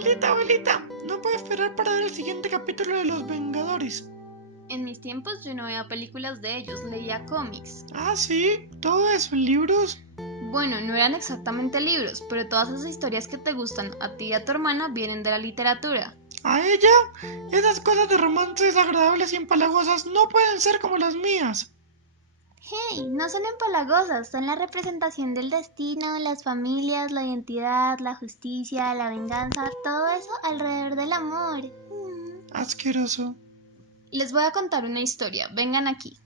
Abuelita, no puedo esperar para ver el siguiente capítulo de Los Vengadores. En mis tiempos yo no veía películas de ellos, leía cómics. Ah, sí, todo eso en libros. Bueno, no eran exactamente libros, pero todas esas historias que te gustan a ti y a tu hermana vienen de la literatura. ¿A ella? Esas cosas de romances agradables y empalagosas no pueden ser como las mías. Hey, no son empalagosas, son la representación del destino, las familias, la identidad, la justicia, la venganza, todo eso alrededor del amor. Asqueroso. Les voy a contar una historia, vengan aquí.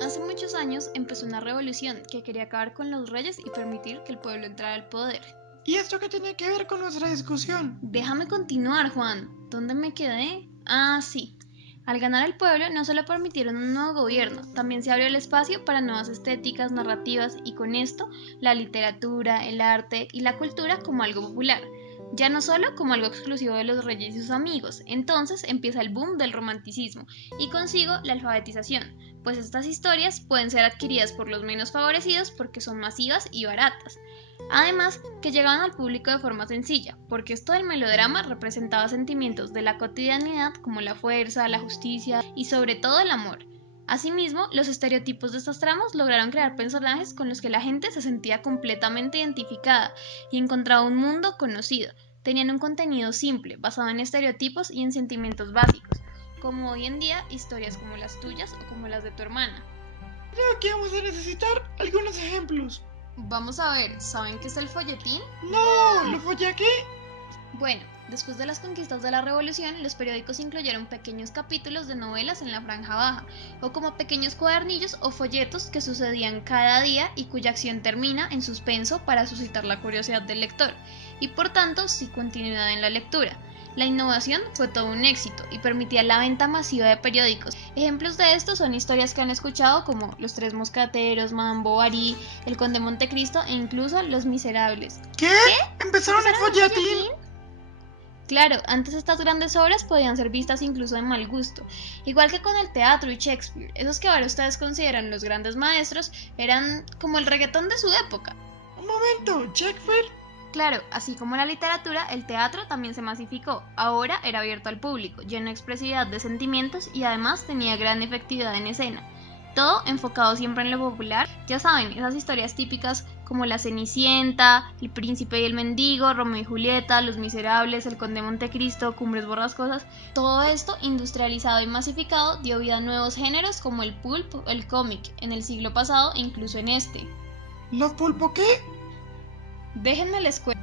Hace muchos años empezó una revolución que quería acabar con los reyes y permitir que el pueblo entrara al poder. ¿Y esto qué tiene que ver con nuestra discusión? Déjame continuar, Juan. ¿Dónde me quedé? Ah, sí. Al ganar el pueblo no solo permitieron un nuevo gobierno, también se abrió el espacio para nuevas estéticas, narrativas y con esto la literatura, el arte y la cultura como algo popular, ya no solo como algo exclusivo de los reyes y sus amigos. Entonces empieza el boom del romanticismo y consigo la alfabetización, pues estas historias pueden ser adquiridas por los menos favorecidos porque son masivas y baratas. Además, que llegaban al público de forma sencilla, porque esto del melodrama representaba sentimientos de la cotidianidad como la fuerza, la justicia y sobre todo el amor. Asimismo, los estereotipos de estas tramas lograron crear personajes con los que la gente se sentía completamente identificada y encontraba un mundo conocido. Tenían un contenido simple, basado en estereotipos y en sentimientos básicos, como hoy en día historias como las tuyas o como las de tu hermana. Creo que vamos a necesitar algunos ejemplos. Vamos a ver, ¿saben qué es el folletín? ¡No! ¿Lo follé aquí? Bueno, después de las conquistas de la Revolución, los periódicos incluyeron pequeños capítulos de novelas en la franja baja, o como pequeños cuadernillos o folletos que sucedían cada día y cuya acción termina en suspenso para suscitar la curiosidad del lector, y por tanto, sin continuidad en la lectura. La innovación fue todo un éxito y permitía la venta masiva de periódicos. Ejemplos de esto son historias que han escuchado como Los Tres Moscateros, Madame Bovary, El Conde de Montecristo e incluso Los Miserables. ¿Qué? ¿Empezaron el folletín? Claro, antes estas grandes obras podían ser vistas incluso de mal gusto, igual que con el teatro y Shakespeare. Esos que ahora ustedes consideran los grandes maestros eran como el reggaetón de su época. Un momento, ¿Shakespeare? Claro, así como la literatura, el teatro también se masificó. Ahora era abierto al público, lleno de expresividad de sentimientos y además tenía gran efectividad en escena. Todo enfocado siempre en lo popular. Ya saben, esas historias típicas como La Cenicienta, El Príncipe y el Mendigo, Romeo y Julieta, Los Miserables, El Conde de Montecristo, Cumbres Borrascosas. Todo esto industrializado y masificado dio vida a nuevos géneros como el pulp o el cómic en el siglo pasado e incluso en este. ¿Los pulpo qué? Déjenme les cuento.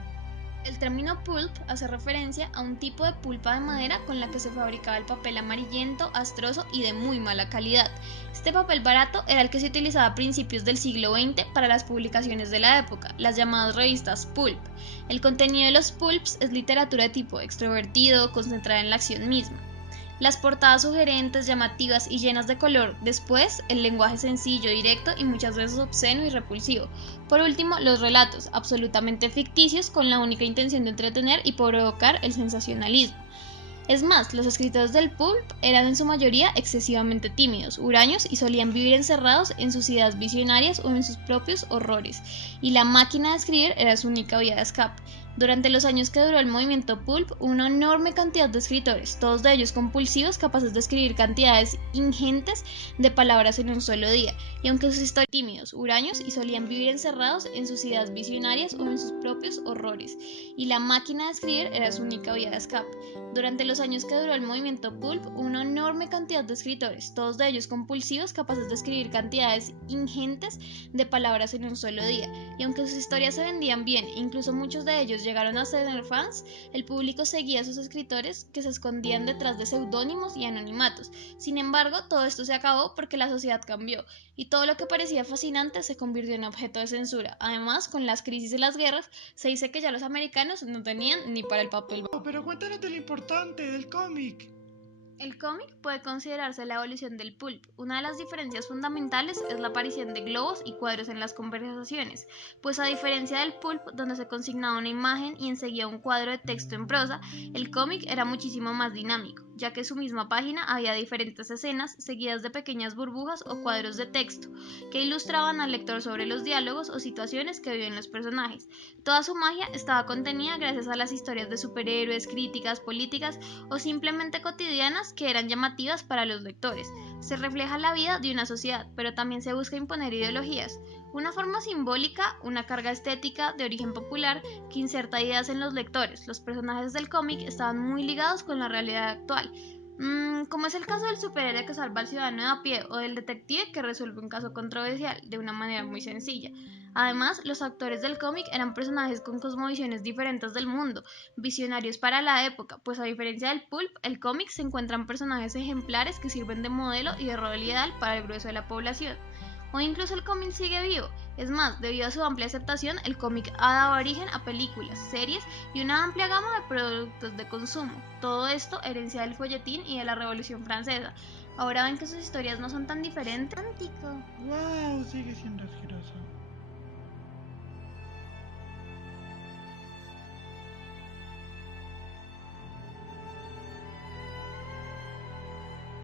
El término pulp hace referencia a un tipo de pulpa de madera con la que se fabricaba el papel amarillento, astroso y de muy mala calidad. Este papel barato era el que se utilizaba a principios del siglo XX para las publicaciones de la época, las llamadas revistas pulp. El contenido de los pulps es literatura de tipo extrovertido, concentrada en la acción misma. Las portadas sugerentes, llamativas y llenas de color. Después, el lenguaje sencillo, directo y muchas veces obsceno y repulsivo. Por último, los relatos, absolutamente ficticios con la única intención de entretener y provocar el sensacionalismo. Es más, los escritores del pulp eran en su mayoría excesivamente tímidos, huraños y solían vivir encerrados en sus ideas visionarias o en sus propios horrores, y la máquina de escribir era su única vía de escape. Durante los años que duró el movimiento pulp, una enorme cantidad de escritores, todos de ellos compulsivos, capaces de escribir cantidades ingentes de palabras en un solo día, y aunque sus historias tímidos, huraños y solían vivir encerrados en sus ideas visionarias o en sus propios horrores, y la máquina de escribir era su única vía de escape. Durante los años que duró el movimiento pulp, una enorme cantidad de escritores, todos de ellos compulsivos, capaces de escribir cantidades ingentes de palabras en un solo día, y aunque sus historias se vendían bien, incluso muchos de ellos llegaron a tener fans, el público seguía a sus escritores que se escondían detrás de seudónimos y anonimatos. Sin embargo, todo esto se acabó porque la sociedad cambió, y todo lo que parecía fascinante se convirtió en objeto de censura. Además, con las crisis y las guerras, se dice que ya los americanos no tenían ni para el papel. Pero cuéntanos de lo importante del cómic. El cómic puede considerarse la evolución del pulp. Una de las diferencias fundamentales es la aparición de globos y cuadros en las conversaciones, pues a diferencia del pulp, donde se consignaba una imagen y enseguida un cuadro de texto en prosa, el cómic era muchísimo más dinámico. ya que en su misma página había diferentes escenas seguidas de pequeñas burbujas o cuadros de texto que ilustraban al lector sobre los diálogos o situaciones que viven los personajes. Toda su magia estaba contenida gracias a las historias de superhéroes, críticas, políticas o simplemente cotidianas que eran llamativas para los lectores. Se refleja la vida de una sociedad, pero también se busca imponer ideologías. Una forma simbólica, una carga estética de origen popular que inserta ideas en los lectores. Los personajes del cómic estaban muy ligados con la realidad actual, como es el caso del superhéroe que salva al ciudadano de a pie o del detective que resuelve un caso controversial de una manera muy sencilla. Además, los actores del cómic eran personajes con cosmovisiones diferentes del mundo, visionarios para la época, pues a diferencia del pulp, el cómic se encuentran personajes ejemplares que sirven de modelo y de rol ideal para el grueso de la población. Hoy incluso el cómic sigue vivo. Es más, debido a su amplia aceptación, el cómic ha dado origen a películas, series y una amplia gama de productos de consumo. Todo esto herencia del folletín y de la Revolución Francesa. Ahora ven que sus historias no son tan diferentes. Romántico. ¡Wow! Sigue siendo asqueroso.